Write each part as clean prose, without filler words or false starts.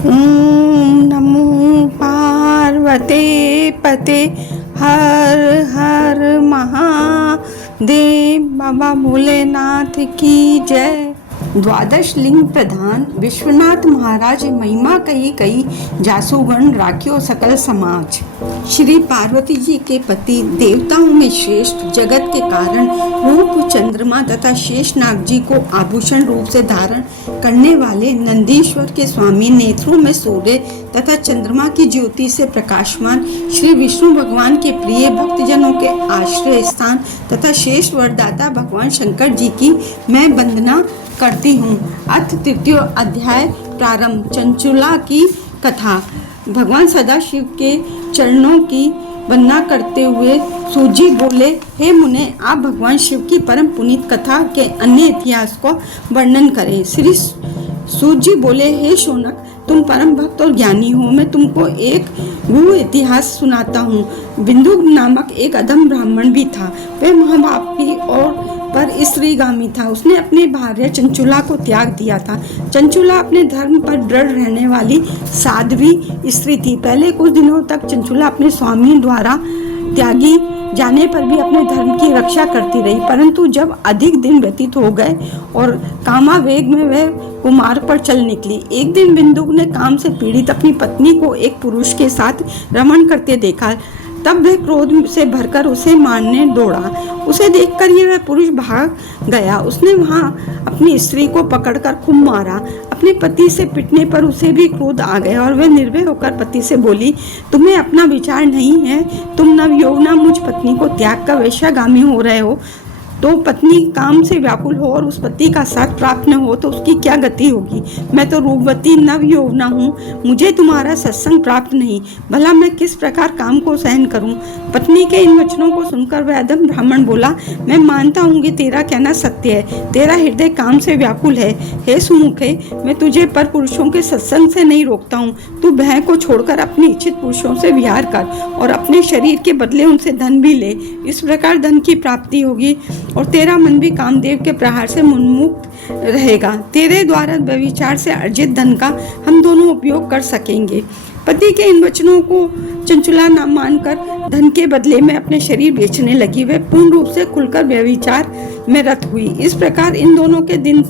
ओम नमो पार्वते पते हर हर महादेव। बाबा भोलेनाथ की जय। द्वादश लिंग प्रधान विश्वनाथ महाराज महिमा कही कही जासुगण राखियो सकल समाज। श्री पार्वती जी के पति देवताओं में श्रेष्ठ जगत के कारण रूप चंद्रमा तथा शेषनाग जी को आभूषण रूप से धारण करने वाले नंदीश्वर के स्वामी, नेत्रों में सूर्य तथा चंद्रमा की ज्योति से प्रकाशमान श्री विष्णु भगवान के प्रिय भक्तजनों के आश्रय स्थान तथा शेष वरदाता भगवान शंकर जी की मैं वंदना करती हूँ। अथ तृतीय अध्याय प्रारंभ। चंचुला की कथा। भगवान सदाशिव के चरणों की वंदना करते हुए सूजी बोले, हे मुने, आप भगवान शिव की परम पुनीत कथा के अन्य इतिहास को वर्णन करें। श्री सूजी बोले, हे शौनक, तुम परम भक्त और ज्ञानी हो। मैं तुमको एक गुरु इतिहास सुनाता हूँ। बिंदु नामक एक अधम ब्राह्मण भी था। वह महापापी और पर स्त्रीगामी था। उसने अपनी भार्या चंचुला को त्याग दिया था। चंचुला अपने धर्म पर दृढ़ रहने वाली साध्वी स्त्री थी। पहले कुछ दिनों तक चंचुला अपने स्वामी द्वारा त्यागी जाने पर भी अपने धर्म की रक्षा करती रही, परंतु जब अधिक दिन व्यतीत हो गए और कामावेग में वह कुमार्ग पर चल निकली। एक दिन बिंदु ने काम से पीड़ित अपनी पत्नी को एक पुरुष के साथ रमण करते देखा। तब वह क्रोध से भरकर उसे मारने दौड़ा। उसे देखकर ही वह पुरुष भाग गया। उसने वहां अपनी स्त्री को पकड़कर खूब मारा। अपने पति से पिटने पर उसे भी क्रोध आ गया और वह निर्भय होकर पति से बोली, तुम्हें अपना विचार नहीं है? तुम नवयौवना मुझ पत्नी को त्याग कर वेश्यागामी हो रहे हो। तो पत्नी काम से व्याकुल हो और उस पति का साथ प्राप्त न हो तो उसकी क्या गति होगी? मैं तो रूपवती नवयौवना हूँ, मुझे तुम्हारा सत्संग प्राप्त नहीं। भला मैं किस प्रकार काम को सहन करूँ? पत्नी के इन वचनों को सुनकर वह अधम ब्राह्मण बोला, मैं मानता हूँ कि तेरा कहना सत्य है। तेरा हृदय काम से व्याकुल है। हे सुमुखे, मैं तुझे पर पुरुषों के सत्संग से नहीं रोकता हूँ। तू भय को छोड़कर अपने इच्छित पुरुषों से विहार कर और अपने शरीर के बदले उनसे धन भी ले। इस प्रकार धन की प्राप्ति होगी और तेरा मन भी कामदेव के प्रहार से उन्मुक्त रहेगा। तेरे द्वारा व्यभिचार से अर्जित धन का हम दोनों उपयोग कर सकेंगे। पति के इन वचनों को चंचुला न मानकर धन के बदले में अपने शरीर बेचने लगी। वह पूर्ण रूप से खुलकर व्यभिचार में रत हुई। इस प्रकार इन दोनों के दिन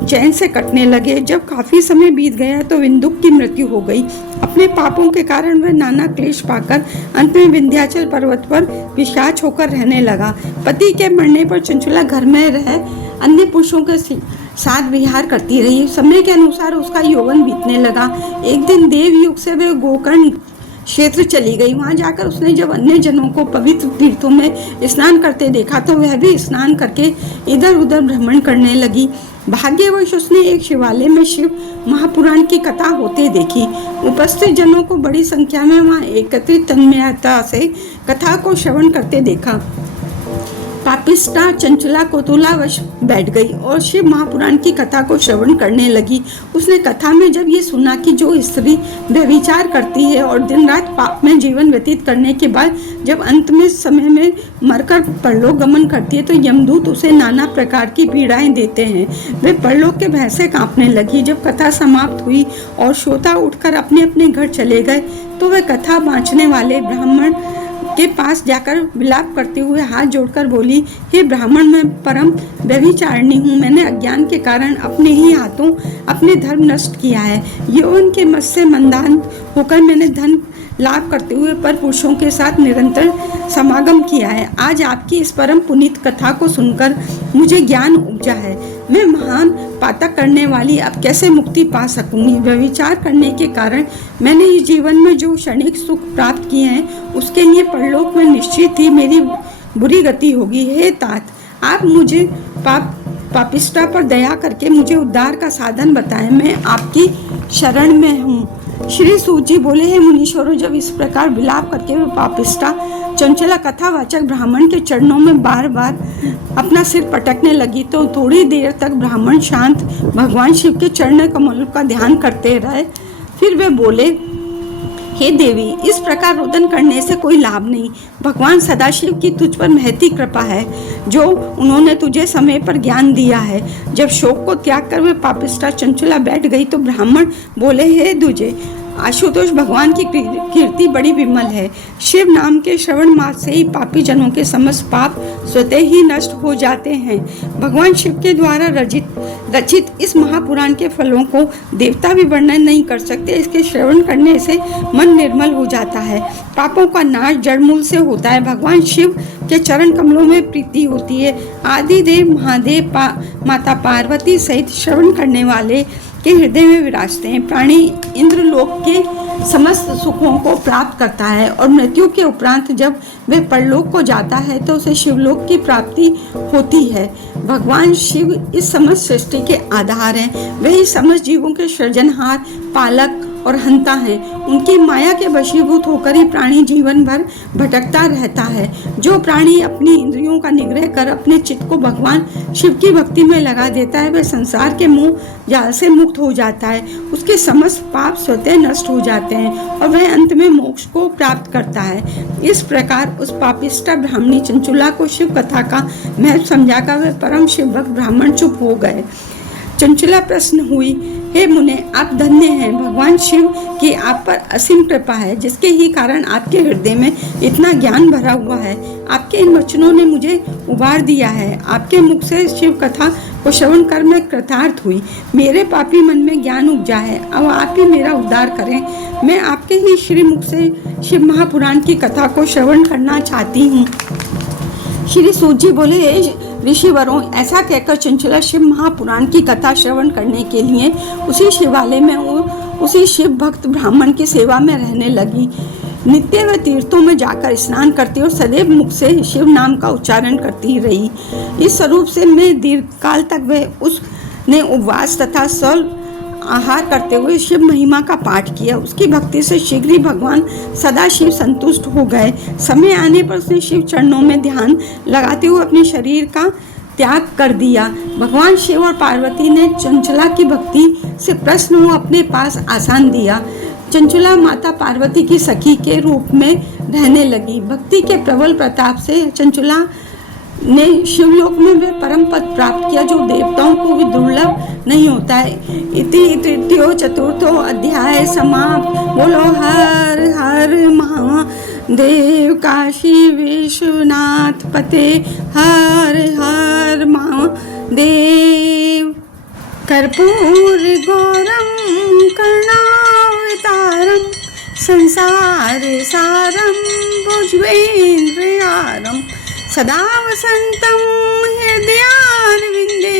चैन से कटने लगे। जब काफी समय बीत गया तो विंदुक की मृत्यु हो गई। अपने पापों के कारण वह नाना क्लेश पाकर अंत में विंध्याचल पर्वत पर पिशाच होकर रहने लगा। पति के मरने पर चंचुला घर में रह अन्य पुरुषों के साथ विहार करती रही। समय के अनुसार उसका यौवन बीतने लगा। एक दिन देव युग से वह गोकर्ण क्षेत्र चली गई। वहां जाकर उसने जब अन्य जनों को पवित्र तीर्थों में स्नान करते देखा तो वह भी स्नान करके इधर उधर भ्रमण करने लगी। भाग्यवश उसने एक शिवालय में शिव महापुराण की कथा होते देखी। उपस्थित जनों को बड़ी संख्या में वहां एकत्रित तन्मयता से कथा को श्रवण करते देखा। पापिष्टा चंचला कौतूहलवश बैठ गई और शिव महापुराण की कथा को श्रवण करने लगी। उसने कथा में जब ये सुना कि जो स्त्री व्यभिचार करती है और दिन रात पाप में जीवन व्यतीत करने के बाद जब अंत में समय में मरकर परलोक गमन करती है तो यमदूत उसे नाना प्रकार की पीड़ाएं देते हैं, वे परलोक के भय से कांपने लगी। जब कथा समाप्त हुई और श्रोता उठकर अपने अपने घर चले गए तो वह कथा बाँचने वाले ब्राह्मण के पास जाकर विलाप करते हुए हाथ जोड़कर बोली, हे ब्राह्मण, मैं परम व्यभिचारिणी हूँ। मैंने अज्ञान के कारण अपने ही हाथों अपने धर्म नष्ट किया है। यौवन के मद से मंदान होकर मैंने धन लाभ करते हुए पर पुरुषों के साथ निरंतर समागम किया है। आज आपकी इस परम पुनीत कथा को सुनकर मुझे ज्ञान उपजा है। मैं महान पातक करने वाली अब कैसे मुक्ति पा सकूंगी? व्यभिचार करने के कारण मैंने इस जीवन में जो क्षणिक सुख प्राप्त किए हैं उसके लिए परलोक में निश्चित ही मेरी बुरी गति होगी। हे तात, आप मुझे पापिष्टा पर दया करके मुझे उद्धार का साधन बताएं। मैं आपकी शरण में हूँ। श्री सूजी बोले, हे मुनीश्वरों, जब इस प्रकार विलाप करके वे पापिष्टा चंचला कथावाचक ब्राह्मण के चरणों में बार बार अपना सिर पटकने लगी तो थोड़ी देर तक ब्राह्मण शांत भगवान शिव के चरण कमल का ध्यान करते रहे। फिर वे बोले, हे देवी, इस प्रकार रोदन करने से कोई लाभ नहीं। भगवान सदाशिव की तुझ पर महती कृपा है, जो उन्होंने तुझे समय पर ज्ञान दिया है। जब शोक को त्याग कर वे पापिष्ठा चंचुला बैठ गई तो ब्राह्मण बोले, हे दुजे आशुतोष, भगवान की कीर्ति बड़ी विमल है। शिव नाम के श्रवण मात्र से ही पापी जनों के समस्त पाप स्वतः ही नष्ट हो जाते हैं। भगवान शिव के द्वारा रचित इस महापुराण के फलों को देवता भी वर्णन नहीं कर सकते। इसके श्रवण करने से मन निर्मल हो जाता है, पापों का नाश जड़मूल से होता है। भगवान शिव के चरण कमलों में प्रीति होती है। आदिदेव महादेव माता पार्वती सहित श्रवण करने वाले के हृदय में विराजते हैं। प्राणी इंद्र लोक के समस्त सुखों को प्राप्त करता है और मृत्यु के उपरांत जब वह परलोक को जाता है तो उसे शिवलोक की प्राप्ति होती है। भगवान शिव इस समस्त सृष्टि के आधार हैं। वे ही समस्त जीवों के सृजनहार, पालक और हंता हैं। उनकी माया के वशीभूत होकर ही प्राणी जीवन भर भटकता रहता है। जो प्राणी अपनी इंद्रियों का निग्रह कर अपने चित्त को भगवान शिव की भक्ति में लगा देता है, वह संसार के मोह जाल से मुक्त हो जाता है। उसके समस्त पाप स्वतः नष्ट हो जाते हैं और वह अंत में मोक्ष को प्राप्त करता है। इस प्रकार उस पापिष्ठा ब्राह्मणी चंचुला को शिव कथा का महत्व समझाकर वह परम शिव भक्त ब्राह्मण चुप हो गए। चंचुला प्रश्न हुई, हे मुने, आप धन्य हैं। भगवान शिव की आप पर असीम कृपा है, जिसके ही कारण आपके हृदय में इतना ज्ञान भरा हुआ है। आपके इन वचनों ने मुझे उबार दिया है। आपके मुख से शिव कथा को श्रवण कर मैं कृतार्थ हुई। मेरे पापी मन में ज्ञान उपजा है। अब आप ही मेरा उद्धार करें। मैं आपके ही श्री मुख से शिव महापुराण की कथा को श्रवण करना चाहती हूँ। श्री सूत जी बोले, ऋषिवरों, ऐसा कहकर चंचला शिव महापुराण की कथा श्रवण करने के लिए उसी शिवालय में उसी शिव भक्त ब्राह्मण की सेवा में रहने लगी। नित्य वह तीर्थों में जाकर स्नान करती और सदैव मुख से शिव नाम का उच्चारण करती रही। इस स्वरूप से मैं दीर्घ काल तक वह उसने उपवास तथा सल आहार करते हुए शिव महिमा का पाठ किया। उसकी भक्ति से शीघ्र ही भगवान सदाशिव संतुष्ट हो गए। समय आने पर उसने शिव चरणों में ध्यान लगाते हुए अपने शरीर का त्याग कर दिया। भगवान शिव और पार्वती ने चंचला की भक्ति से प्रसन्न हो अपने पास आसन दिया। चंचला माता पार्वती की सखी के रूप में रहने लगी। भक्ति के प्रबल प्रताप से चंचला ने शिवलोक में वे परम पद प्राप्त किया, जो देवताओं को भी दुर्लभ नहीं होता है। इति तृतीयो चतुर्थो अध्याय समाप्त। बोलो हर हर महादेव, काशी विश्वनाथ पते, हर हर महादेव। कर्पूर गौरम करुणावतारम, संसार सारम भुजगेन्द्रहारम, सदा वसन्तं हृदयारविन्दे,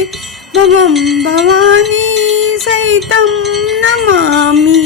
भवं भवानी सहितं नमामि।